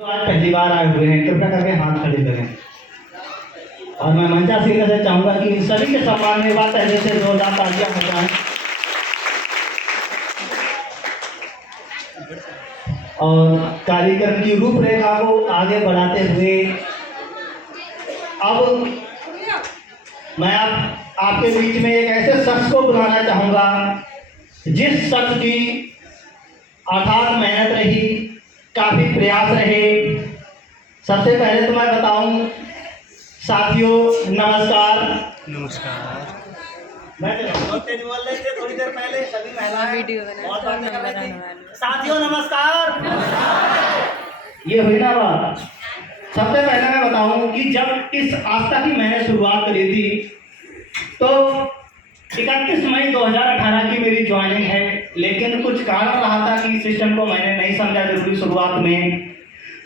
तो आज पहली बार आए हुए हैं, कृपया करके हाथ खड़े करें। और मैं मंचा सिंह से चाहूंगा कि इन सभी के सम्मान में बात पहले से जोरदार तालियां हो जाएं। और कार्यक्रम की रूपरेखा को आगे बढ़ाते हुए अब मैं आपके बीच में एक ऐसे शख्स को बुलाना चाहूंगा जिस शख्स की अथाक मेहनत रही, काफी प्रयास रहे। सबसे पहले तो मैं बताऊं साथियों, नमस्कार। नमस्कार। मैं बहुत तेज बोल रहे थे थोड़ी देर पहले, सभी महिलाएं बहुत बातें कर रही थी। साथियों नमस्कार। ये हुई ना बात। सबसे पहले मैं बताऊं कि जब इस आस्था की मैंने शुरुआत करी थी तो 31 मई 2018 की मेरी ज्वाइनिंग है, लेकिन कुछ कारण रहा था कि सिस्टम को मैंने नहीं समझा जरूरी शुरुआत में।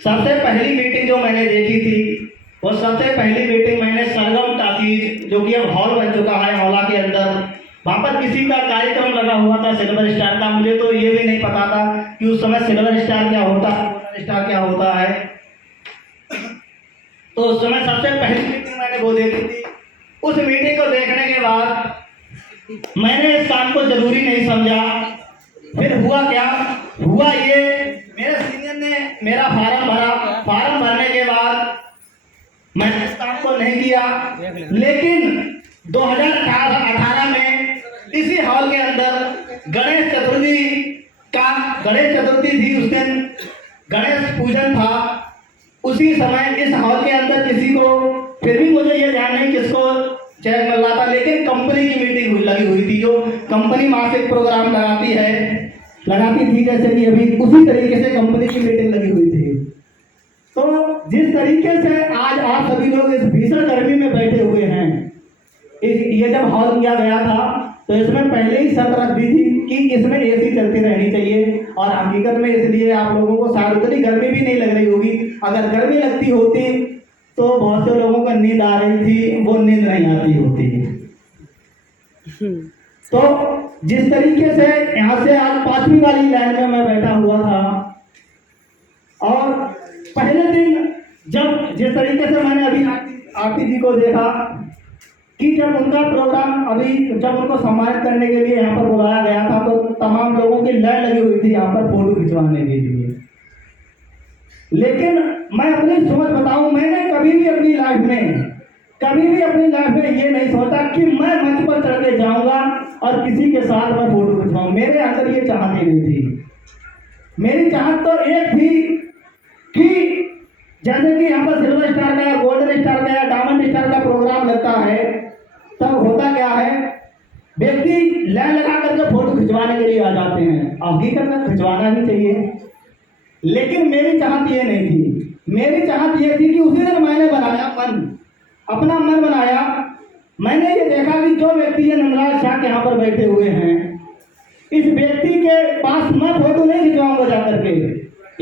सबसे पहली मीटिंग जो मैंने देखी थी वो सबसे पहली मीटिंग मैंने सरगम टाकीज, जो कि अब हॉल बन चुका है, हॉला के अंदर, वहाँ पर किसी का कार्यक्रम लगा हुआ था सिल्वर स्टार का। मुझे तो ये भी नहीं पता था कि उस समय सिल्वर स्टार क्या होता है, गोल्डन स्टार क्या होता है। तो उस समय सबसे पहली मीटिंग मैंने वो देखी थी। उस मीटिंग को देखने के बाद मैंने इस काम को जरूरी नहीं समझा। फिर हुआ क्या हुआ, ये मेरे सीनियर ने मेरा फार्म भरा। फार्म भरने के बाद मैंने इस काम को नहीं किया, लेकिन 2018 में इसी हॉल के अंदर गणेश चतुर्थी थी। उस दिन गणेश पूजन था। उसी समय इस हॉल के अंदर किसी को, फिर भी मुझे ये ध्यान नहीं किसको चेक मिल रहा था, लेकिन कंपनी की मीटिंग लगी हुई थी, जो कंपनी मासिक प्रोग्राम लगाती थी, जैसे कि अभी उसी तरीके से कंपनी की मीटिंग लगी हुई थी। तो जिस तरीके से आज आप सभी लोग इस भीषण गर्मी में बैठे हुए हैं, ये जब हॉल किया गया था तो इसमें पहले ही शर्त रख दी थी कि इसमें एसी चलती रहनी चाहिए। और हकीकत में इसलिए आप लोगों को शायद उतनी गर्मी भी नहीं लग रही होगी। अगर गर्मी लगती होती तो बहुत से लोगों को नींद आ रही थी, वो नींद नहीं आती होती। तो जिस तरीके से यहाँ से आज 5वीं वाली लाइन में मैं बैठा हुआ था, और पहले दिन जब जिस तरीके से मैंने अभी आरती जी को देखा कि जब उनका प्रोग्राम जब उनको सम्मानित करने के लिए यहाँ पर बुलाया गया था, तो तमाम लोगों की लाइन लगी हुई थी यहाँ पर फोटो खिंचवाने के लिए। लेकिन मैं अपनी सोच बताऊं, मैंने कभी भी अपनी लाइफ में ये नहीं सोचा कि मैं मंच पर चढ़ के जाऊंगा और किसी के साथ मैं फोटो खिंचवाऊं। मेरे अंदर ये चाहत नहीं थी। मेरी चाहत तो एक थी कि जैसे कि यहाँ पर सिल्वर स्टार का, गोल्डन स्टार का या डायमंड स्टार का प्रोग्राम लगता है, तब होता क्या है, व्यक्ति लाइन लगा करके फोटो खिंचवाने के लिए आ जाते हैं। हकीकत में खिंचवाना भी चाहिए, लेकिन मेरी चाहत ये नहीं थी। मेरी चाहत ये थी कि उसी दिन मैंने अपना मन बनाया। मैंने ये देखा कि जो व्यक्ति ये नंदराज शाह यहाँ पर बैठे हुए हैं, इस व्यक्ति के पास मैं फोटो नहीं खिंचवाऊंगा जाकर के।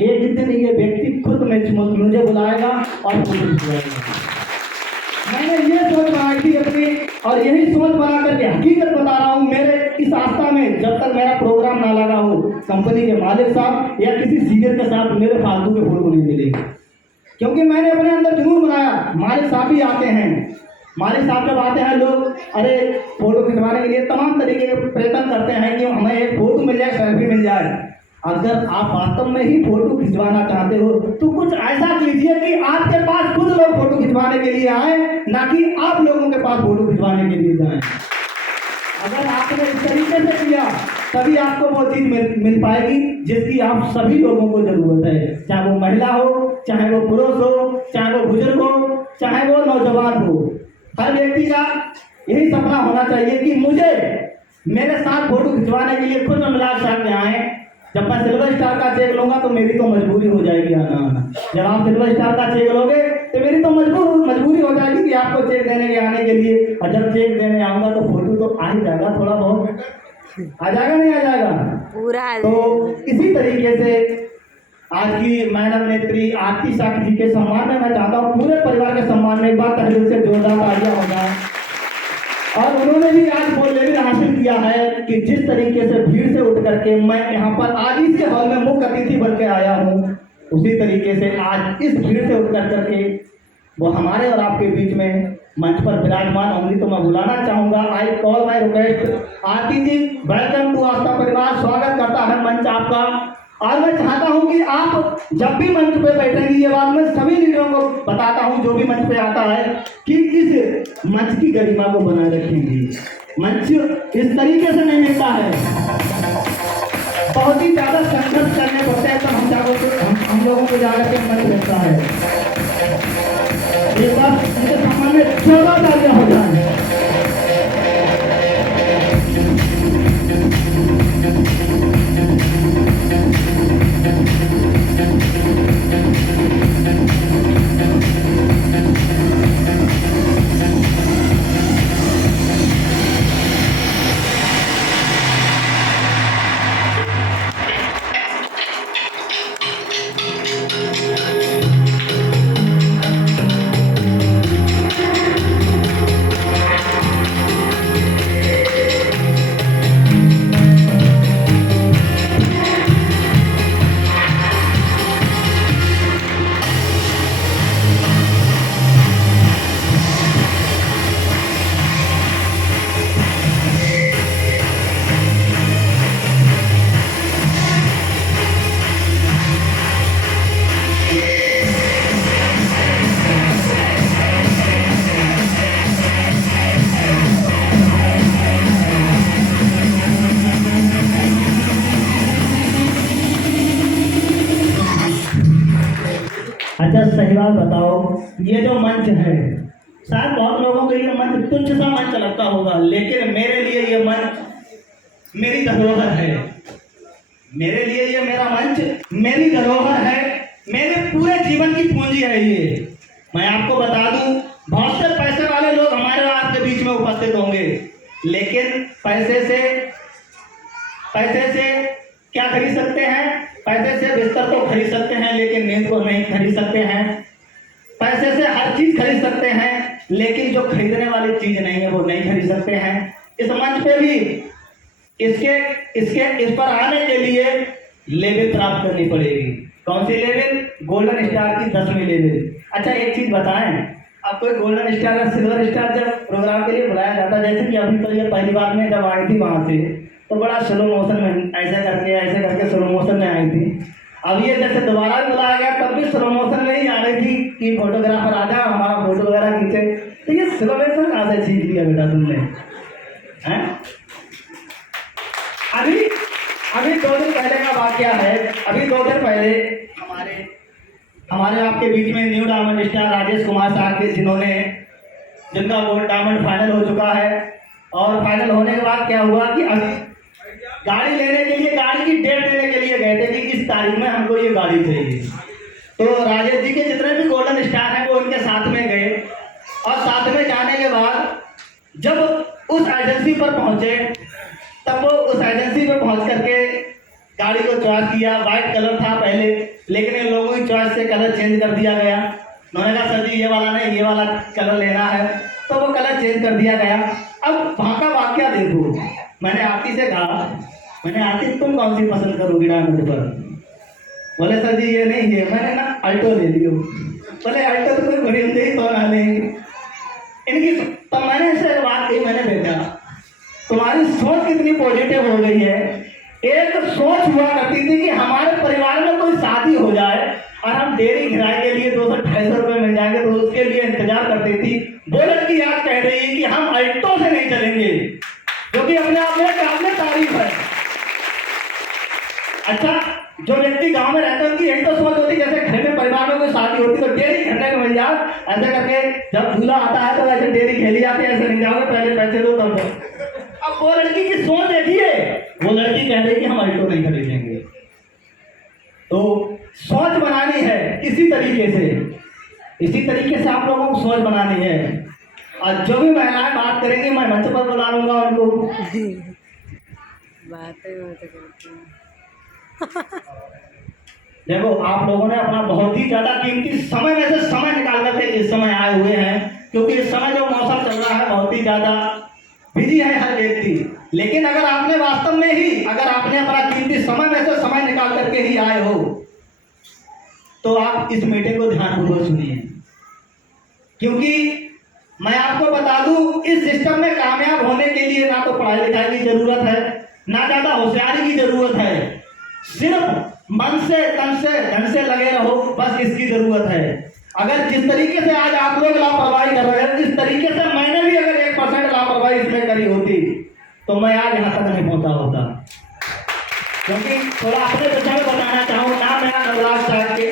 एक दिन ये व्यक्ति खुद मुझे बुलाएगा और फोटो खिंचवाएगा। मैंने ये सोच बनाई थी अपनी, और यही सोच बना करके हकीकत बता रहा हूँ, मेरे इस आस्था में जब तक मेरा प्रोग्राम ना लगा हो, कंपनी के मालिक साहब या किसी सीनियर के साथ मेरे फालतू के फोटो नहीं मिलेगी। क्योंकि मैंने अपने अंदर जुनून बनाया। मालिक साहब भी आते हैं, मालिक साहब जब आते हैं, लोग अरे फोटो खिंचवाने के लिए तमाम तरीके के प्रयत्न करते हैं कि हमें एक फोटो मिल जाए, सेल्फी मिल जाए। अगर आप वास्तव में ही फोटो खिंचवाना चाहते हो तो कुछ ऐसा कीजिए कि आपके पास खुद लोग फोटो खिंचवाने के लिए आए, ना कि आप लोगों के पास फोटो खिंचवाने के लिए जाएं। अगर आपने इस तरीके से किया तभी आपको वो चीज मिल पाएगी जिसकी आप सभी लोगों को जरूरत है, चाहे वो महिला हो, चाहे वो पुरुष हो, चाहे वो बुजुर्ग हो, चाहे वो नौजवान हो। हर व्यक्ति का यही सपना होना चाहिए कि मुझे मेरे साथ फोटो खिंचवाने के लिए खुद नंदराज साहब के आए। जब मैं सिल्वर स्टार का चेक लूंगा तो मेरी तो मजबूरी हो जाएगी आना। जब आप सिल्वर स्टार का चेक लोगे तो मेरी तो मजबूरी हो जाएगी कि आपको चेक देने के आने के लिए। और जब चेक देने आऊंगा तो फोटो तो आ ही जाएगा, थोड़ा बहुत आ जाएगा, नहीं आ जाएगा पूरा। तो इसी तरीके से आज की मानव नेत्री आरती साहब जी के सम्मान में मैं चाहता हूँ पूरे परिवार के सम्मान में एक बार तहरीर से जोरदार तालियां हो जाए। और उन्होंने भी आज वो लेवल हासिल किया है कि जिस तरीके से भीड़ से उठ करके मैं यहाँ पर आज इसके हॉल में मुख्य अतिथि बन के आया हूँ, उसी तरीके से आज इस भीड़ से उतर करके वो हमारे और आपके बीच में मंच पर विराजमान होंगी, तो मैं बुलाना चाहूंगा। I call my request Aarti ji, welcome to Aastha परिवार, स्वागत करता है मंच आपका। और मैं चाहता हूं कि आप जब भी मंच पे बैठेंगी, ये बात मैं सभी लीडरों को बताता हूं जो भी मंच पे आता है, कि इस मंच की गरिमा को बनाए रखेंगी। मंच इस तरीके से नहीं मिलता है, बहुत ही ज्यादा संघर्ष करने पड़ते हैं, तब हम लोगों को जाकर के मंच मिलता है। एक बार इनके सामने 14 तालियां हो जाए। अच्छा सही बात बताओ, ये जो मंच है, शायद बहुत लोगों को ये मंच तुच्छ सा मंच लगता होगा, लेकिन मेरे लिए ये मंच मेरी धरोहर है। मेरे लिए ये मेरा मंच मेरी धरोहर है, मेरे पूरे जीवन की पूंजी है ये। मैं आपको बता दूं, बहुत से पैसे वाले लोग हमारे और आपके बीच में उपस्थित होंगे, लेकिन पैसे से क्या खरीद सकते हैं? पैसे से बिस्तर तो खरीद सकते हैं, लेकिन नींद को नहीं खरीद सकते हैं। पैसे से हर चीज खरीद सकते हैं, लेकिन जो खरीदने वाली चीज नहीं है वो नहीं खरीद सकते हैं। इस मंच पे भी इस पर आने के लिए लेवल प्राप्त करनी पड़ेगी। कौन सी लेवल? गोल्डन स्टार की 10वीं लेवल। अच्छा एक चीज बताएं, अब कोई गोल्डन स्टार या सिल्वर स्टार जब प्रोग्राम के लिए बुलाया जाता, जैसे कि अभी तो ये पहली बार में जब आई थी वहां से, तो बड़ा स्लो मोशन में ऐसे करके स्लो मोशन में आई थी। अब ये जैसे दोबारा बुलाया गया, तब भी स्लो मोशन में ही आ रही थी कि फोटोग्राफर आ जाए, हमारा फोटो वगैरह खींचे। तो ये स्लो मोशन कहाँ से सीख लिया बेटा तुमने? हैं? अभी 2 दिन पहले का वाकया है। अभी 2 दिन पहले हमारे आपके बीच में new diamond star Rajesh Kumar साहब के, जिनका गोल्ड डायमंड फाइनल हो चुका है। और फाइनल होने के बाद क्या हुआ कि गाड़ी लेने के लिए, गाड़ी की डेट लेने के लिए गए थे कि इस तारीख में हमको ये गाड़ी चाहिए। तो राजेश जी के जितने भी गोल्डन स्टार हैं वो उनके साथ में गए, और साथ में जाने के बाद जब उस एजेंसी पर पहुंचे, तब वो उस एजेंसी पर पहुंच करके गाड़ी को चॉइस किया। वाइट कलर था पहले, लेकिन इन लोगों की चॉइस से कलर चेंज कर दिया गया। उन्होंने कहा सर जी ये वाला नहीं, ये वाला कलर लेना है, तो वो कलर चेंज कर दिया गया। अब वहाँ का वाकया देखो, मैंने आरती से कहा, मैंने आरती तुम कौन सी पसंद करोगी डायमंड पर? बोले सर जी ये नहीं है। मैंने ना अल्टो ले लियो। बोले अल्टो तो कोई बड़ी ही तो ना लेंगे इनकी। तब मैंने ऐसे बात कही, मैंने देखा तुम्हारी सोच कितनी पॉजिटिव हो गई है। एक सोच हुआ करती थी कि हमारे परिवार में कोई शादी हो जाए और हम डेयरी किराए के लिए 200-250 रुपये मिल जाएंगे, तो उसके लिए इंतजार करती थी। वो लड़की आज कह रही है कि हम अल्टो से नहीं चलेंगे, जो कि अपने आप में काबिल तारीफ है। अच्छा, जो व्यक्ति गांव में रहते हैं उनकी यही तो सोच होती, जैसे घर में परिवार में कोई शादी होती तो डेयरी खेलने को मिल जाए, ऐसे करके जब दूल्हा आता है तो ऐसे डेयरी खेली जाती है, ऐसे नहीं जाओगे पहले पैसे दो तब दो। अब वो लड़की की सोच देखिए, वो लड़की कह रही है कि हम अल्टो नहीं खरीदेंगे। तो सोच बनानी है इसी तरीके से आप लोगों को सोच बनानी है। और जो भी महिलाएं बात करेंगी मैं मंच पर बुला लूंगा उनको। देखो आप लोगों ने अपना बहुत ही ज्यादा कीमती समय में से समय निकाल करके इस समय आए हुए हैं, क्योंकि इस समय जो मौसम चल रहा है बहुत ही ज्यादा बिजी है हर व्यक्ति। लेकिन अगर आपने वास्तव में ही, अगर आपने अपना कीमती समय में से समय निकाल करके ही आए हो, तो आप इस मीटिंग को ध्यानपूर्वक सुनिए, क्योंकि मैं आपको बता दूं, इस सिस्टम में कामयाब होने के लिए ना तो पढ़ाई लिखाई की जरूरत है, ना ज्यादा होशियारी की जरूरत है, सिर्फ मन से तन से धन से लगे रहो, बस इसकी जरूरत है। अगर जिस तरीके से आज आप लोग लापरवाही कर रहे हैं, इस तरीके से मैंने भी अगर 1% लापरवाही इसमें करी होती तो मैं आज यहाँ तक नहीं पहुंचा होता। क्योंकि थोड़ा अपने विषय में बताना चाहूँ, नाम मेरा नवराज साहब के,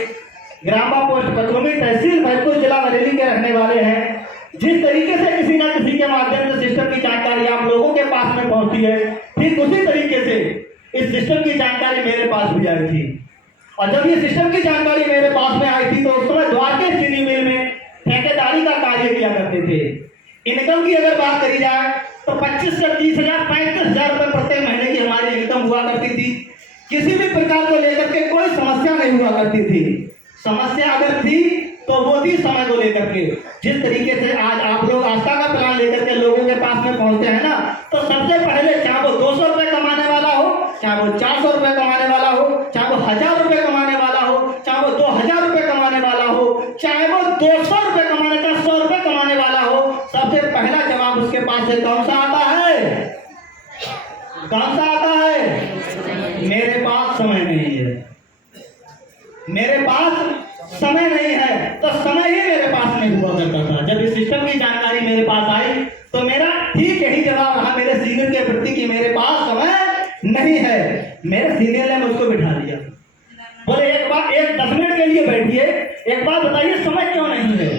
ग्रामा पोस्ट पचरुमी, तहसील भरतपुर, जिला बरेली के रहने वाले हैं। जिस तरीके से किसी न किसी के माध्यम से सिस्टम की जानकारी आप लोगों के पास में पहुंचती है, ठीक उसी तरीके से इस सिस्टम की जानकारी मेरे पास भी आई थी। और जब ये सिस्टम की जानकारी मेरे पास में आई थी तो उस समय द्वारकेश चीनी मिल में ठेकेदारी का कार्य किया करते थे। इनकम की अगर बात करी जाए तो 25 से 30,000 35,000 रुपये प्रत्येक महीने की हमारी इनकम हुआ करती थी। किसी भी प्रकार को लेकर के कोई समस्या नहीं हुआ करती थी। समस्या अगर थी तो वो थी समय को लेकर के। जिस तरीके से आज आप लोग आस्था का प्लान लेकर के लोगों के पास में पहुंचते हैं ना, तो सबसे पहले चाहे वो 200 रुपये कमाने वाला हो, चाहे वो 400 रुपये कमाने वाला हो, चाहे वो 1000 रुपये कमाने वाला हो, चाहे वो 2000 रुपये कमाने वाला हो, चाहे वो 200 रुपये कमाने का 100 रुपये कमाने वाला हो, सबसे पहला जवाब उसके पास से कौन सा आता है? कौन सा आता है? मेरे पास समय नहीं है, मेरे पास समय नहीं है। तो समय ही मेरे पास नहीं हुआ करता था। जब इस सिस्टम की जानकारी मेरे पास आई तो मेरा ठीक यही जवाब रहा मेरे सीनियर के प्रति कि मेरे पास समय नहीं है। मेरे सीनियर ने मुझको बिठा दिया, बोले एक बार 10 मिनट के लिए बैठिए, एक बार बताइए समय क्यों नहीं है।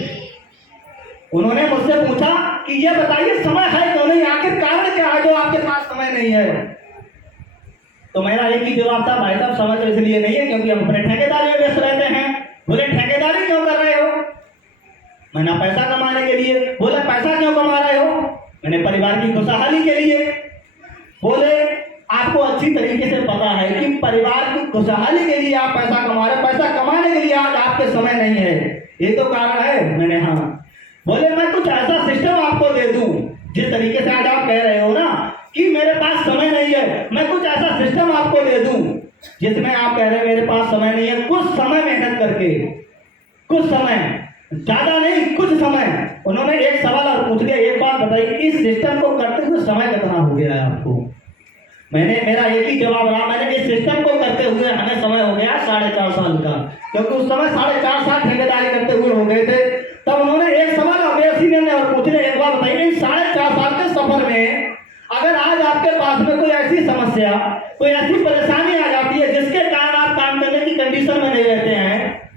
उन्होंने मुझसे पूछा कि ये बताइए समय है क्यों नहीं, आखिर कारण क्या है जो आपके पास समय नहीं है। तो मेरा एक ही जवाब था, भाई साहब समय तो इसलिए नहीं है क्योंकि हम अपने ठेकेदारी में व्यस्त रहते हैं। बोले ठेकेदारी क्यों कर रहे हो? मैंने पैसा कमाने के लिए। बोले पैसा क्यों कमा रहे हो? मैंने परिवार की खुशहाली के लिए। बोले आपको अच्छी तरीके से पता है कि परिवार की खुशहाली के लिए आप पैसा कमा रहे, पैसा कमाने के लिए आज आपके समय नहीं है, ये तो कारण है। मैंने हाँ। बोले मैं कुछ ऐसा सिस्टम आपको दे दूं, जिस तरीके से आज आप कह रहे हो ना कि मेरे पास समय नहीं है, मैं कुछ ऐसा सिस्टम आपको दे दूं जिसमें आप कह रहे हैं मेरे पास समय नहीं है। कुछ समय मेहनत करके, कुछ समय, ज्यादा नहीं, कुछ समय। उन्होंने एक सवाल और पूछ लिया, एक बात बताइए, इस सिस्टम को करते हुए समय कितना हो गया है आपको? मेरा एक ही जवाब रहा, मैंने इस सिस्टम को करते हुए हमें समय हो गया 4.5 साल का, क्योंकि उस समय 4.5 साल ठेकेदारी करते हुए हो गए थे। तब उन्होंने एक सवाल और मेरे सीनियर ने और पूछ लिया, एक बात बताइए, इन 4.5 साल के सफर में अगर आज आपके पास में कोई ऐसी समस्या, कोई ऐसी परेशानी आ जाती है जिसके कारण आप काम करने की कंडीशन में नहीं रहते हैं,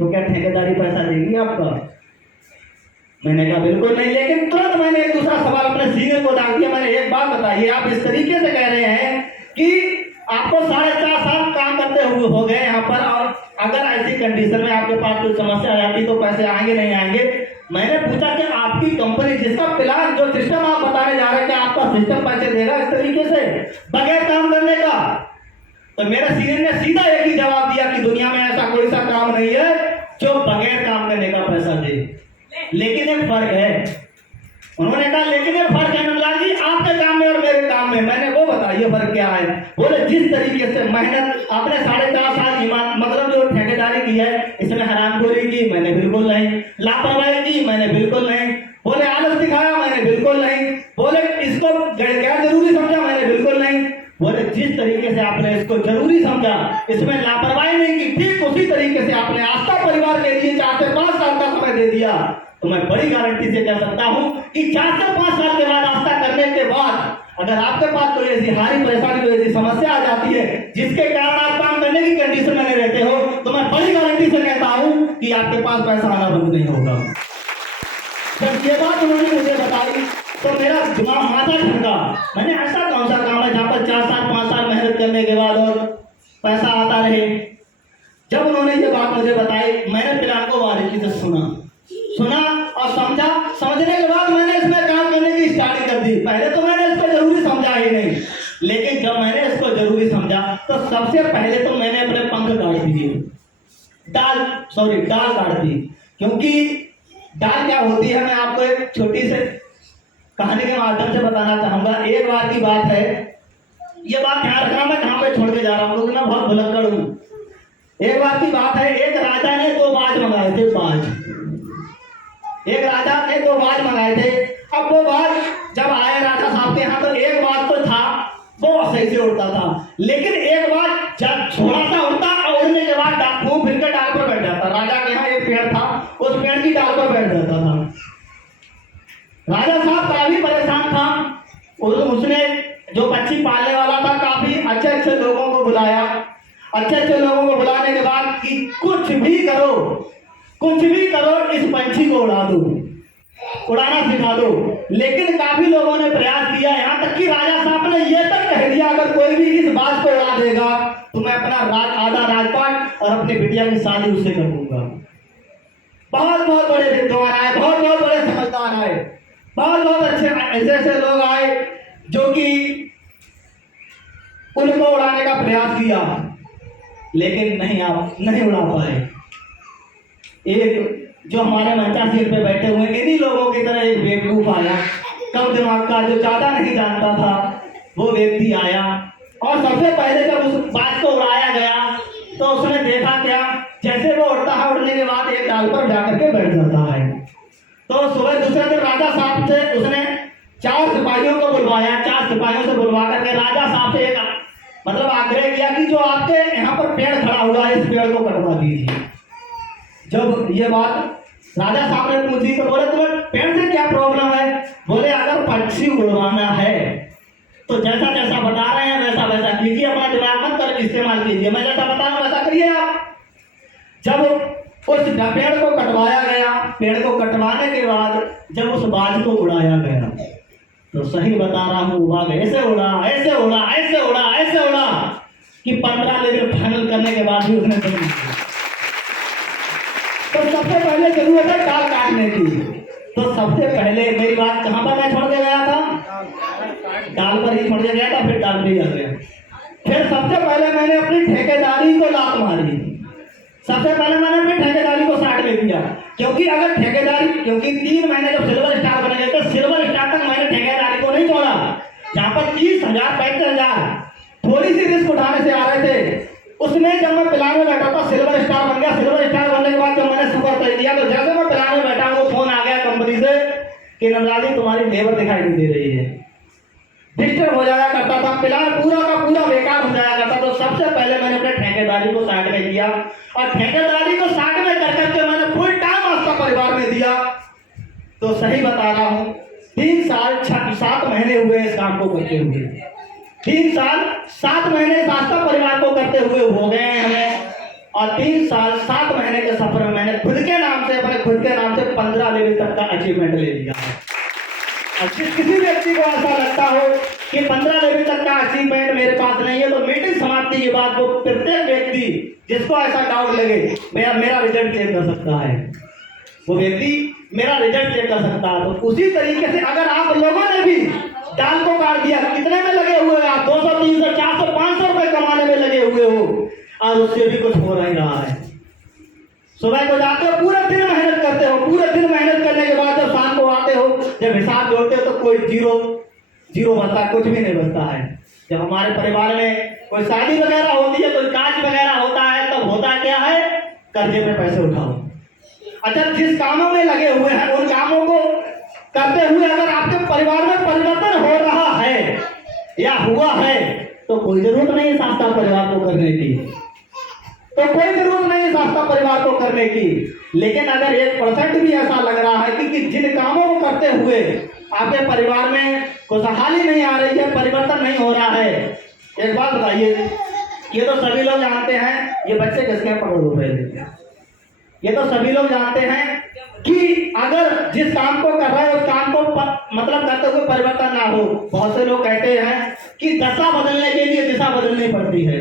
तो क्या ठेकेदारी पैसा देगी आपका? मैंने कहा बिल्कुल नहीं। लेकिन तुरंत मैंने एक दूसरा सवाल अपने सीनियर को डाल दिया। मैंने एक बात बताइए, आप इस तरीके से कह रहे हैं कि आपको 4.5 साल काम करते हुए हो गए यहाँ पर, और अगर ऐसी कंडीशन में आपके पास कोई समस्या आ जाती तो पैसे आएंगे नहीं आएंगे। मैंने पूछा कि आपकी कंपनी जिसका प्लान, जो सिस्टम आप बताने जा रहे हैं, कि आपका सिस्टम पैसे देगा इस तरीके से बगैर काम करने का? तो मेरे सीनियर ने सीधा एक ही जवाब दिया कि दुनिया में ऐसा कोई सा काम नहीं है जो बगैर काम करने का पैसा दे। लेकिन एक फर्क है। उन्होंने कहा लेकिन एक फर्क है नंदलाल जी, आपके काम में और मेरे काम में। मैंने वो बताइए फर्क क्या है? बोले जिस तरीके से मेहनत आपने 4.5 साल ईमान मतलब जो ठेकेदारी की है, इसमें हरामखोरी की मैंने बिल्कुल नहीं, लापरवाही की मैंने बिल्कुल नहीं, बोले आलस दिखाया मैंने बिल्कुल नहीं, बोले इसको गैर जरूरी समझा मैंने बिल्कुल नहीं। बोले जिस तरीके से आपने इसको जरूरी समझा, इसमें लापरवाही नहीं की, ठीक उसी तरीके से आपने आस्था परिवार के लिए 4 से 5 साल का समय दे दिया, तो मैं बड़ी गारंटी से कह सकता हूं कि 4 से 5 साल के बाद आस्था करने के बाद अगर आपके पास कोई ऐसी हारी परेशानी, कोई ऐसी समस्या आ जाती है जिसके कारण आप काम करने की कंडीशन में नहीं रहते हो, तो मैं बड़ी गारंटी से कहता हूं कि आपके पास पैसा आना बंद नहीं होगा। जब ये बात उन्होंने मुझे बताई तो मेरा दिमाग माथा ठंडा। मैंने ऐसा कौन सा काम है जहाँ पर 4 साल 5 साल मेहनत करने के बाद और पैसा आता रहे? जब उन्होंने ये बात मुझे बताई, मैंने प्लान को बारीकी से सुना और समझा। समझने के बाद मैंने इसमें काम करने की स्टार्टिंग कर दी। पहले तो मैंने इसको जरूरी समझा ही नहीं, लेकिन जब मैंने इसको जरूरी समझा तो सबसे पहले तो मैंने अपने पंख काट दिए, डाल काट दी। क्योंकि डाल क्या होती है, मैं आपको एक छोटी से कहानी के माध्यम से बताना चाहूंगा। एक बार की बात है, ये बात ध्यान रखना, मैं कहाँ पे छोड़ के जा रहा हूँ क्योंकि मैं बहुत भुलक्कड़ हूँ। एक बार की बात है, एक राजा ने 2 बाज मंगाए थे, बाज। एक राजा ने 2 बाज मंगाए थे। अब वो बाज जब आए राजा साहब के यहाँ, तो एक बाज तो था वो सही से उड़ता था, लेकिन एक बाज जब थोड़ा सा उड़ता और उड़ने के बाद घूम फिर के डाल पर बैठ जाता। राजा के यहाँ एक पेड़ था, उस पेड़ की डाल पर बैठ जाता था। राजा साहब काफी परेशान था। उसने जो पक्षी पालने वाला था, काफी अच्छे अच्छे लोगों को बुलाया। अच्छे अच्छे लोगों को बुलाने के बाद कि कुछ भी करो इस पंछी को उड़ा दो, उड़ाना सिखा दो। लेकिन काफी लोगों ने प्रयास किया, यहाँ तक कि राजा साहब ने ये तक कह दिया, अगर कोई भी इस बात को उड़ा देगा तो मैं अपना आधा राजपाट और अपनी बिटिया की शादी उससे कर दूंगा। बहुत बहुत बड़े विद्वान आए, बहुत बहुत बड़े समझदार आए, बहुत बहुत अच्छे ऐसे ऐसे लोग आए जो कि उनको उड़ाने का प्रयास किया, लेकिन नहीं उड़ा पाए। एक जो हमारे मंचा सीट पे बैठे हुए इन्हीं लोगों की तरह एक बेवकूफ आया, कम दिमाग का, जो ज्यादा नहीं जानता था, वो व्यक्ति आया। और सबसे पहले जब उस बात को उड़ाया गया तो उसने देखा क्या, जैसे वो उड़ता है, उड़ने के बाद एक डाल पर जाकर के बैठ जाता है। तो सुबह दूसरे दिन राजा साहब से उसने 4 सिपाहियों को बुलवाया। 4 सिपाहियों से बुलवा करके राजा साहब से एक मतलब आग्रह किया कि जो आपके यहाँ पर पेड़ खड़ा हुआ है, इस पेड़ को कटवा दीजिए। जब ये बात राजा साहब ने पूछी तो बोले, तुम्हें पेड़ से क्या प्रॉब्लम है? बोले, अगर पक्षी उड़वाना है तो जैसा जैसा बता रहे हैं वैसा वैसा कीजिए, अपना दिमाग मत कर इस्तेमाल कीजिए, मैं जैसा बता रहा हूँ वैसा करिए आप। जब उस पेड़ को कटवाया गया, पेड़ को कटवाने के बाद जब उस बाज को उड़ाया गया, तो सही बता रहा हूँ, बाज ऐसे उड़ा ऐसे उड़ा ऐसे उड़ा ऐसे उड़ा कि 15 लेवल फाइनल करने के बाद भी उसने नहीं। तो सबसे पहले जरूरत है डाल काटने की। तो सबसे पहले मेरी बात कहाँ पर मैं छोड़ के गया था? डाल पर ही छोड़ के गया था, फिर डाल पे ही आ गया। फिर सबसे पहले मैंने अपनी ठेकेदारी को लात मारी। सबसे पहले मैंने अपनी ठेकेदारी को साइड में दिया, क्योंकि 3 महीने जब सिल्वर स्टार बने गए तो सिल्वर स्टार तक मैंने ठेकेदारी को नहीं छोड़ा। जहाँ पर 30,000 35,000 थोड़ी सी रिस्क उठाने से आ रहे थे, उसमें जब मैं प्लान में बैठा था सिल्वर स्टार बन गया। सिल्वर स्टार बनने के बाद जब मैंने सफर तय किया, तो जैसे मैं प्लान में बैठा वो फोन आ गया कंपनी से कि नंदलाल तुम्हारी लेबर दिखाई नहीं दे रही है। डिस्टर्ब हो जाया करता था, प्लान पूरा का पूरा बेकार हो जाया करता। तो सबसे पहले मैंने अपने ठेकेदारी को साइड में किया, और ठेकेदारी को साइड में कर करके मैंने फुल टाइम आस्था परिवार में दिया। तो सही बता रहा हूँ, 3 साल 7 महीने हुए इस काम को करते हुए। 3 साल 7 महीने इस आस्था परिवार को करते हुए हो गए हैं हमें। और 3 साल 7 महीने के सफर में मैंने खुद के नाम से 15 लेवल तक का अचीवमेंट ले लिया है। किसी व्यक्ति को ऐसा लगता हो कि 15 लेवल तक का अचीवमेंट मेरे पास नहीं है, तो मीटिंग समाप्ति के बाद वो प्रत्येक व्यक्ति जिसको ऐसा डाउट लगे मेरा रिजल्ट चेक कर सकता है, वो व्यक्ति मेरा रिजल्ट चेक कर सकता है। तो उसी तरीके से अगर आप लोगों ने भी डाल को काट दिया, कितने में लगे हुए आप? 200 300 400 500 रुपए कमाने में लगे हुए हो, और उससे भी कुछ हो नहीं रहा है। सुबह को जाते हो, पूरे दिन मेहनत करते हो, पूरे दिन मेहनत करने के बाद जब शाम को आते हो, जब हिसाब जोड़ते हो तो कोई जीरो बचता, कुछ भी नहीं बचता है। जब हमारे परिवार में कोई शादी वगैरह होती है, कोई काज वगैरह होता है, तब होता क्या है? कर्जे में पैसे उठाओ। अच्छा, जिस कामों में लगे हुए हैं उन कामों को करते हुए अगर आपके परिवार में परिवर्तन हो रहा है या हुआ है, तो कोई जरूरत नहीं है संस्था परिवार को करने की, तो कोई जरूरत नहीं है संस्था परिवार को करने की। लेकिन अगर 1% भी ऐसा लग रहा है कि जिन कामों को करते हुए आपके परिवार में खुशहाली नहीं आ रही है, परिवर्तन नहीं हो रहा है, एक बात बताइए, ये तो सभी लोग जानते हैं, ये बच्चे किसके पकड़ रुपए देते हैं, ये तो सभी लोग जानते हैं कि अगर जिस काम को कर रहे हैं उस काम को मतलब करते हुए परिवर्तन ना हो। बहुत से लोग कहते हैं कि दशा बदलने के लिए दिशा बदलनी पड़ती है।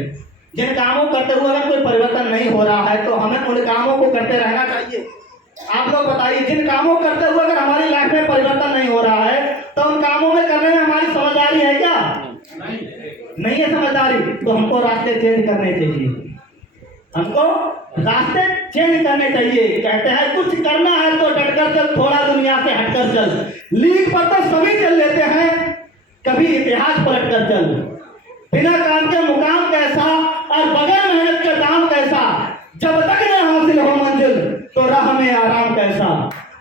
जिन कामों करते हुए अगर कोई परिवर्तन नहीं हो रहा है तो हमें उन कामों को करते रहना चाहिए। आप लोग बताइए, जिन कामों करते हुए अगर हमारी लाइफ में परिवर्तन नहीं हो रहा है तो उन कामों में करने में हमारी समझदारी है क्या? नहीं है समझदारी। तो हमको रास्ते चेंज करने चाहिए, हमको रास्ते चेंज करने चाहिए। कहते हैं कुछ करना है तो डटकर चल, थोड़ा दुनिया से हटकर चल। लीक पर तो सभी चल लेते हैं, कभी इतिहास पलट कर चल। बिना काम के मुकाम कैसा और बगैर मेहनत के दाम कैसा। में आराम कैसा।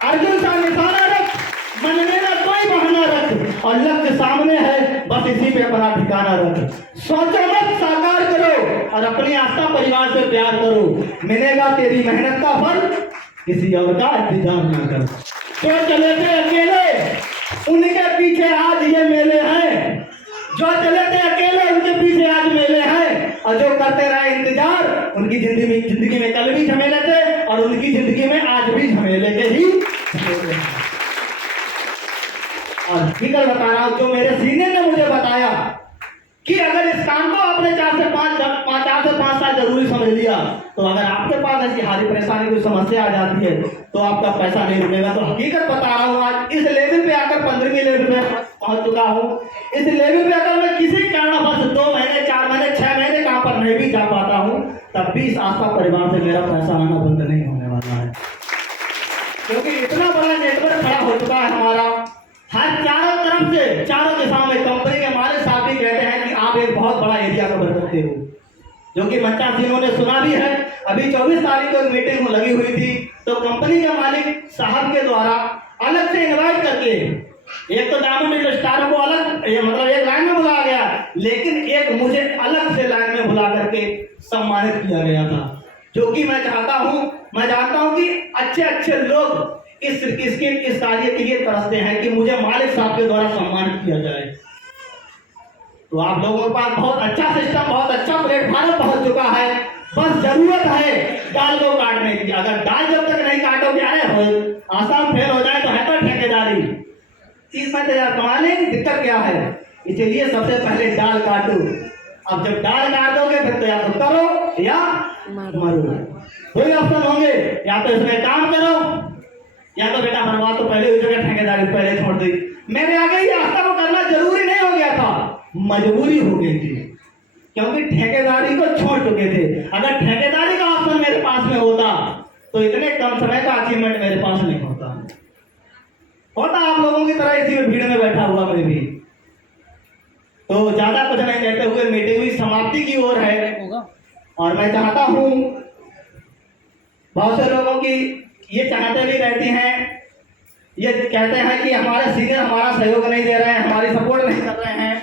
अर्जुन सा निशाना रख, मन में ना कोई बहाना रख, और लक्ष्य सामने है बस इसी पे अपना ठिकाना रख। सोचो मत, साकार करो और अपनी आस्था परिवार से प्यार करो, मिलेगा तेरी मेहनत का फल, किसी और का इंतजार ना कर। जो चले थे अकेले उनके पीछे आज ये मेले हैं, जो चले थे अकेले उनके पीछे आज मेले हैं, और जो करते रहे इंतजार उनकी जिंदगी में कल भी झमेले थे और उनकी जिंदगी में आज भी झमेले के ही झमेले हैं। और फिकर बता रहा हूं, जो मेरे सीनियर ने मुझे बताया कि अगर इस काम को आपने 4 से 5 साल जरूरी समझ लिया, तो अगर आपके पास ऐसी हारी परेशानी कोई समस्या आ जाती है तो आपका पैसा नहीं रुकेगा। तो हकीकत बता रहा हूँ, आज इस लेवल पे आकर 15वीं लेवल पे पहुंच चुका हूँ। इस लेवल पे अगर मैं किसी कारणवश 2 महीने 4 महीने 6 महीने काम पर नहीं भी जा पाता हूँ, तब भी इस आस्था परिवार से मेरा पैसा आना बंद नहीं होने वाला है, क्योंकि इतना बड़ा नेटवर्क खड़ा हो चुका है हमारा। हर चारों तरफ से, चारों दिशाओं में कंपनी के मालिक साहब भी कहते हैं कि आप एक बहुत बड़ा एरिया कवर करते हो, जो कि मंचा सिंह ने सुना भी है। अभी 24 तारीख को मीटिंग लगी हुई थी, तो कंपनी के मालिक साहब के द्वारा अलग से इनवाइट करके, एक तो डायमंड स्टार को अलग मतलब एक लाइन में बुलाया गया, लेकिन एक मुझे अलग से लाइन में बुला करके सम्मानित किया गया था, जो कि मैं चाहता हूं कि अच्छे अच्छे लोग इस कार्य के लिए तरसते हैं कि मुझे मालिक साहब के द्वारा सम्मानित किया जाए। तो आप लोगों के पास बहुत अच्छा सिस्टम, बहुत अच्छा प्लेटफॉर्म पहुंच चुका है, बस जरूरत है डाल को काटने की। अगर डाल जब तक नहीं काटोगे, अरे आसाम फेल हो जाए तो है तो ठेकेदारी 30-35 कमा लेंगे, दिक्कत क्या है। इसलिए सबसे पहले डाल काटो। अब जब डाल काट दोगे फिर तो या तो करो या मरो, कोई ऑप्शन होंगे, या तो इसमें काम करो या तो बेटा बनवा, तो पहले उस जगह ठेकेदारी पहले छोड़ दी। मेरे आगे ये रास्ता को करना जरूरी नहीं हो गया था, मजबूरी हो गई थी, क्योंकि ठेकेदारी को छोड़ चुके थे। अगर ठेकेदारी का ऑप्शन मेरे पास में होता तो इतने कम समय का अचीवमेंट मेरे पास नहीं होता आप लोगों की तरह इसी में भीड़ में बैठा हुआ मैं भी। तो ज्यादा कुछ नहीं कहते हुए मीटिंग भी समाप्ति की ओर है, और मैं चाहता हूं, बहुत से लोगों की ये चाहते भी रहती हैं, ये कहते हैं कि हमारे सीनियर हमारा सहयोग नहीं दे रहे हैं, हमारी सपोर्ट नहीं कर रहे हैं,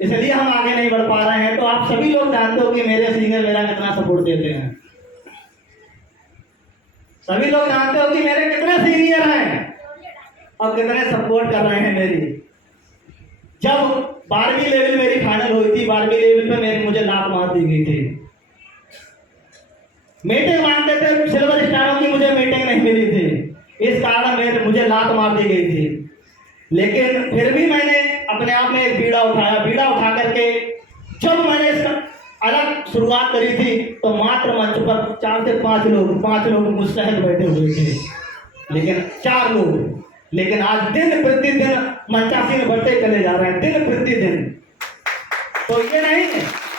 इसलिए हम आगे नहीं बढ़ पा रहे हैं। तो आप सभी लोग जानते हो कि मेरे सीनियर मेरा कितना सपोर्ट देते हैं, सभी लोग जानते हो कि मेरे कितने सीनियर हैं और कितने सपोर्ट कर रहे हैं मेरी। जब 12वीं लेवल मेरी फाइनल हुई थी, 12वीं लेवल पे मुझे लात मार दी गई थी। मीटिंग मांगते थे सिल्वर स्टारों की, मुझे मीटिंग नहीं मिली थी, इस कारण मुझे लात मार दी गई थी। लेकिन फिर भी मैंने अपने आप में एक बीड़ा उठा करके जब मैंने इसका अलग शुरुआत करी थी, तो मात्र मंच पर 4 से 5 लोग मुस्तैद बैठे हुए थे, लेकिन 4 लोग। लेकिन आज दिन प्रतिदिन मंचासी में बढ़ते चले जा रहे हैं, दिन प्रतिदिन। तो ये नहीं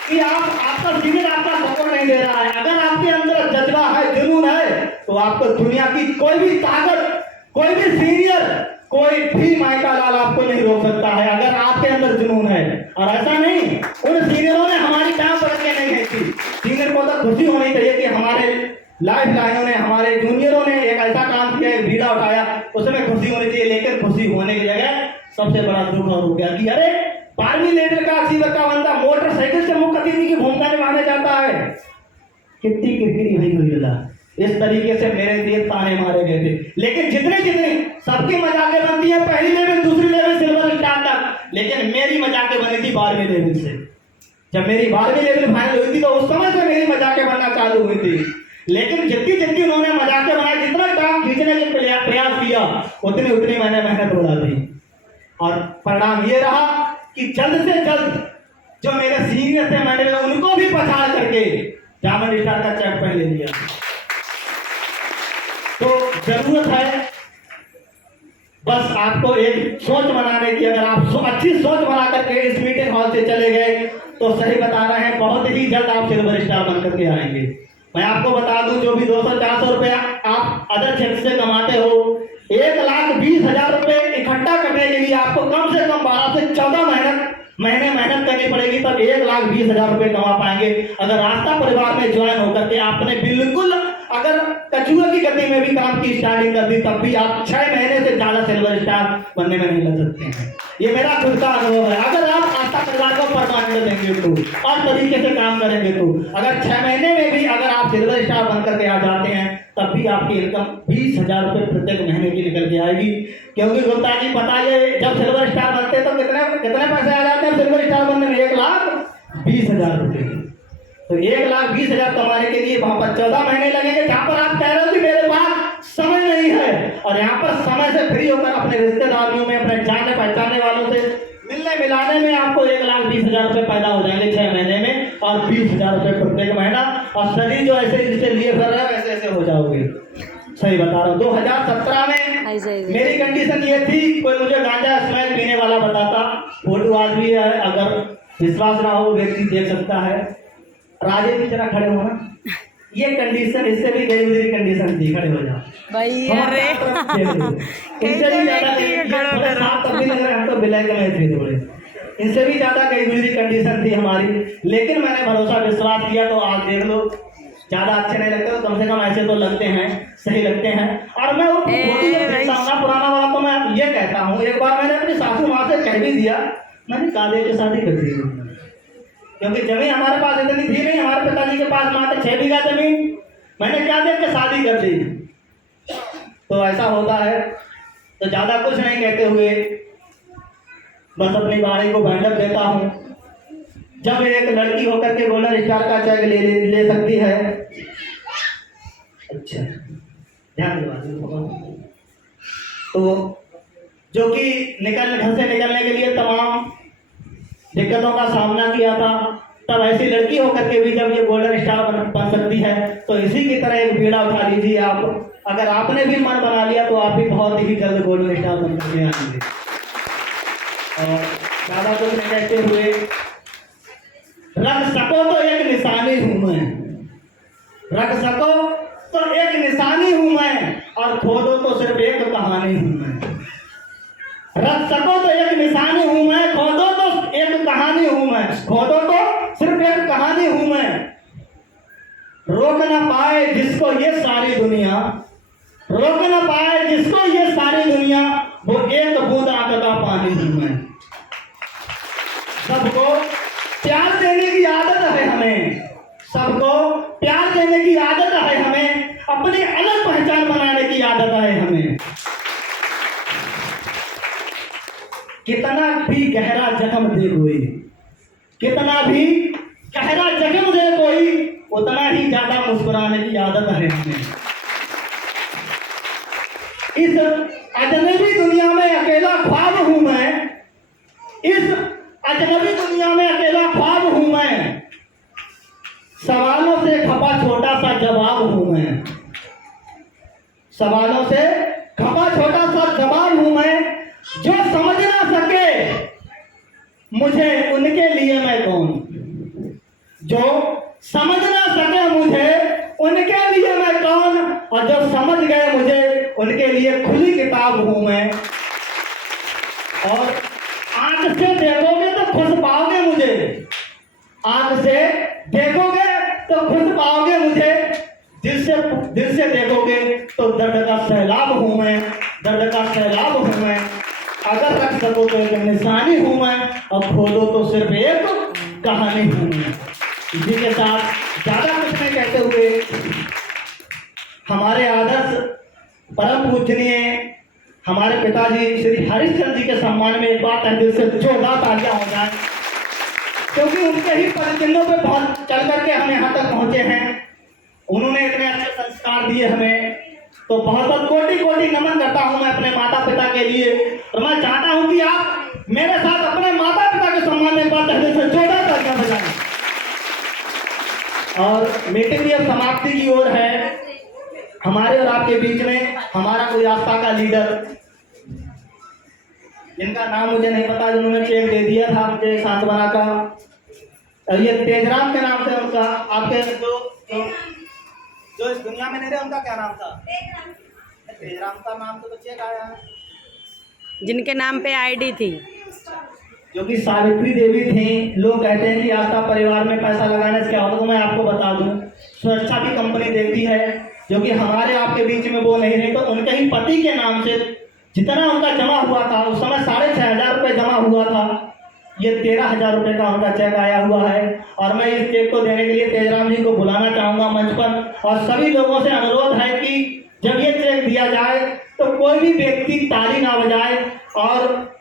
कि आपका सीनियर आपका सपोर्ट नहीं दे रहा है, अगर आपके अंदर जज्बा है, जुनून है, तो आपको दुनिया की कोई भी ताकत, कोई भी सीनियर, कोई भी माइका लाल आपको नहीं रोक सकता है, अगर आपके अंदर जुनून है। और ऐसा नहीं, उन सीनियरों ने हमारी टांग पकड़ के नहीं खींची। सीनियर को तो खुशी होनी चाहिए कि हमारे लाइफ लाइनों ने, हमारे जूनियरों ने एक ऐसा काम किया, एक बीड़ा उठाया, उसमें खुशी होनी चाहिए। लेकिन खुशी होने की जगह सबसे बड़ा दुख हो गया कि अरे 12वीं लेवल का अचीवर का बंदा मोटरसाइकिल से मुख्य अतिथि की भूमिका निभाने जाता है, कितनी किरकिरी हुई मिला। इस तरीके से मेरे लिए ताने मारे गए थे। लेकिन जितने सबकी मजाकें बनती है पहली लेवल, दूसरी लेवल, सिल्वर स्टार तक, लेकिन मेरी मजाकें बनी थी 12वीं लेवल से। जब मेरी 12वीं लेवल फाइनल हुई थी तो उस समय से मेरी मजाकें बनना चालू हुई थी। लेकिन जितनी उन्होंने मजाकें बनाई, जितना काम खींचने का प्रयास किया, उतनी मैंने मेहनत उड़ा दी, और परिणाम ये रहा कि जल्द से जल्द जो मेरे सीनियर थे, मैंने उनको भी पछाड़ करके डायमंड स्टार का चैंप पहन ले लिया। तो जरूरत है बस आपको एक सोच बनाने की। अगर आप अच्छी सोच बना करके इस मीटिंग हॉल से चले गए तो सही बता रहे हैं, बहुत ही जल्द आप सिल्वर स्टार बन करके आएंगे। मैं आपको बता दूं, जो भी 200-400 रुपया आप अदर क्षेत्र से कमाते हो, 1,20,000 रुपए इकट्ठा करने के लिए आपको कम से कम 12 से 14 महीने मेहनत करनी पड़ेगी, तब 1,20,000 रुपए कमा पाएंगे। अगर आस्था परिवार में ज्वाइन होकर के आपने बिल्कुल अगर कछुए की गति में भी काम की स्टार्टिंग कर दी तब भी आप 6 महीने से ज़्यादा सिल्वर स्टार बनने में नहीं लग सकते हैं। ये मेरा खुद का अनुभव है। अगर आप आस्था परिवार को परमानेंट देंगे तो और तरीके से काम करेंगे तो अगर 6 महीने में भी अगर आप सिल्वर स्टार बन करके आ जाते हैं तब भी आपकी इनकम 20,000 रुपये प्रत्येक महीने की निकल के आएगी। क्योंकि गुप्ता जी पता है जब सिल्वर स्टार बनते तो कितने पैसे आ जाते हैं सिल्वर स्टार बनने में? 1,20,000 रुपये। तो 1,20,000 कमाने के लिए वहां पर 14 महीने लगेंगे, जहां पर आप कह रहे हो कि मेरे पास समय नहीं है, और यहाँ पर समय से फ्री होकर अपने रिश्तेदारियों में, अपने जाने पहचाने वालों से मिलने मिलाने में आपको 1,20,000 रुपये पैदा हो जाएंगे 6 महीने में, और 20,000 रुपये प्रत्येक महीना। और शरीर जो ऐसे रिश्ते लिए फिर रहे हो ऐसे ऐसे हो जाओगे। सही बता रहा हूँ। 2017 में मेरी कंडीशन ये थी, कोई मुझे गांजा स्मैक पीने वाला बताता, फोटो आज भी है, अगर विश्वास ना हो व्यक्ति देख सकता है। राजे की तरह खड़े हो ना, ये कंडीशन इससे भी गई गुजरी कंडीशन थी, खड़े हो जाओ भाई। अरे इनसे भी ज्यादा तब भी लग रहा है, हम तो ब्लैक में थे थोड़े, इनसे भी ज्यादा गई गुजरी कंडीशन थी हमारी। लेकिन मैंने भरोसा विश्वास किया, तो आज देख लो ज्यादा अच्छे नहीं लगते तो कम से कम ऐसे तो लगते हैं, सही लगते हैं। और मैं वो फोटो जब देखता हूँ ना पुराना वाला, तो मैं ये कहता हूँ, एक बार मैंने अपनी सासू माँ से कह भी दिया, मैंने काले के शादी कर दी, क्योंकि जमीन हमारे पास इतनी थी नहीं, हमारे पिताजी के पास मात्र 6 बीघा जमीन, मैंने क्या देख के शादी कर दी। तो ऐसा होता है। तो ज्यादा कुछ नहीं कहते हुए बस अपनी वाणी को बैंडअप देता हूँ। जब एक लड़की होकर के गोल्डन स्टार का चेक ले सकती है, अच्छा ध्यान दो, तो जो कि घर से निकलने के लिए तमाम दिक्कतों का सामना किया था, तब ऐसी लड़की होकर के भी जब ये गोल्डन स्टार बन सकती है, तो इसी की तरह एक बीड़ा उठा लीजिए आप। अगर आपने भी मन बना लिया तो आप भी बहुत ही जल्द गोल्डन स्टार बन करके आएंगे। और ज्यादा कुछ नहीं कहते हुए, रख सको तो एक निशानी हूं मैं, रख सको तो एक निशानी हूं मैं, और खो दो तो सिर्फ एक कहानी हूं मैं। रख सको तो एक निशानी हूं मैं, खो दो तो एक कहानी हूं मैं, खो दो तो सिर्फ एक कहानी हूं मैं। रोक न पाए जिसको ये सारी दुनिया, रोक न पाए जिसको ये सारी दुनिया, वो एक बूंद आंख का पानी हूं मैं। सबको प्यार देने की आदत है हमें, सबको प्यार देने की आदत है हमें, अपनी अलग पहचान बनाने की आदत है हमें। कितना भी गहरा जख्म दे कोई, कितना भी गहरा जख्म दे कोई, उतना ही ज्यादा मुस्कुराने की आदत है हमें। इस अजनबी दुनिया में अकेला ख्वाब हूं मैं, इस अजनबी दुनिया में अकेला ख्वाब हूं मैं, सवालों से खपा छोटा सा जवाब हूं मैं, सवालों से खपा छोटा सा जवाब हूं मैं। जो समझ ना सके मुझे उनके लिए मैं कौन, जो समझ ना सके मुझे उनके लिए मैं कौन, और जो समझ गए मुझे उनके लिए खुली किताब हूं मैं। और आंख से देखोगे तो खुश पाओगे मुझे, आंख से देखोगे तो खुश पाओगे मुझे, दिल से देखोगे तो दर्द का सैलाब हूं मैं, दर्द का सैलाब हूं मैं। अगर रख सको तो एक निशानी हूं मैं, और खो दो तो सिर्फ एक कहानी हूं मैं। इसी के साथ ज्यादा कुछ नहीं कहते हुए, हमारे आदर्श परम पूजनीय हमारे पिताजी श्री हरिश्चंद्र जी के सम्मान में एक बार तहे दिल से जोरदार तालियां हो जाए, क्योंकि उनके ही परिचिनों पे बहुत चल करके हम यहाँ तक पहुंचे हैं। उन्होंने इतने अच्छे संस्कार दिए हमें, तो बहुत बहुत कोटि कोटि नमन करता हूं मैं अपने माता पिता के लिए। और मैं चाहता हूं कि आप मेरे साथ अपने माता पिता के सम्मान में एक बार तहे दिल से जोरदार तालियां बजाएं। और मीटिंग भी अब समाप्ति की ओर है। हमारे और आपके बीच में हमारा कोई आस्था का लीडर, जिनका नाम मुझे नहीं पता, जिन्होंने चेक दे दिया था मुझे सांत्वना का, और ये तेजराम के नाम से उनका, आपके जो इस दुनिया में नहीं रहे उनका क्या नाम था? तेजराम का नाम तो चेक आया है, जिनके नाम पे आईडी थी, जो कि सावित्री देवी थी। लोग कहते हैं कि आस्था परिवार में पैसा लगाने से क्या होगा, तो मैं आपको बता दूं, सुरक्षा की कंपनी देती है, जो कि हमारे आपके बीच में वो नहीं रहे, तो उनके ही पति के नाम से जितना उनका जमा हुआ था उस समय 6,500 रुपये जमा हुआ था, ये 13,000 रुपये का उनका चेक आया हुआ है। और मैं इस चेक को देने के लिए तेजराम जी को बुलाना चाहूँगा मंच पर, और सभी लोगों से अनुरोध है कि जब ये चेक दिया जाए तो कोई भी व्यक्ति ताली ना बजाए, और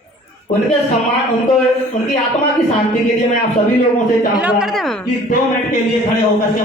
उनके सम्मान उनकी आत्मा की शांति के लिए मैं आप सभी लोगों से चाहूँगा कि 2 मिनट के लिए खड़े होकर के